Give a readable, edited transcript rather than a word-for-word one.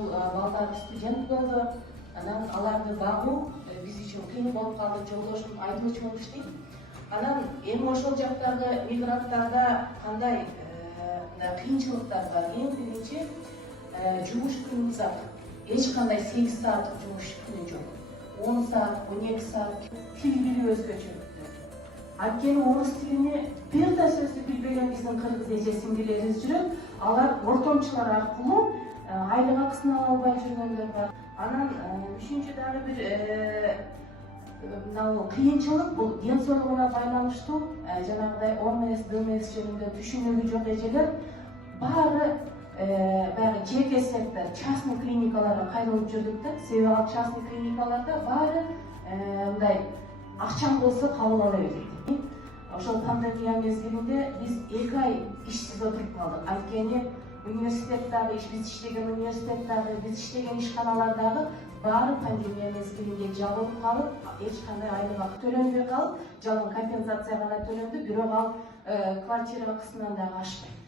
ушул балдар студент болду. Анан аларды багуу биз үчүн кыйын болуп калды. Жолдошум айдоочу болуп иштейт. Анан эми ошол жактагы мигранттарда кандай кыйынчылыктар бар? Эң биринчи жумуш күнү узак. Эч кандай 8 сааттык жумуш күнү жок. 10 саат, 12 саат. Тил билүү өзгөчө. Анткени орус тилине бир да сөздү билбеген биздин кыргыз эже сиңдилерибиз жүрөт. Алар ортомчулар аркылуу айлык акысын ала албай жүргөндөр бар. Анан үчүнчү дагы бир кыйынчылык бул ден соолугуна байланыштуу. Жанагыдай ОМС, ДМС жөнүндө түшүнүгү жок эжелер баары баягы жеке сектор, частный клиникаларга кайрылып жүрдүк да. Себеби ал частный клиникаларда баары мындай акчаң болсо кабыл ала бер дейт. Ошол пандемия мезгилинде биз 2 ай ишсиз отуруп калдык. Анткени университеттагы биз иштеген университеттагы, биз иштеген ишканалардагы баары пандемия мезгилинде жабылып калып, эч кандай айлык акы төлөнбөй калып, жалган компенсация гана төлөндү, бирок ал квартира акысынан дагы ашпайт.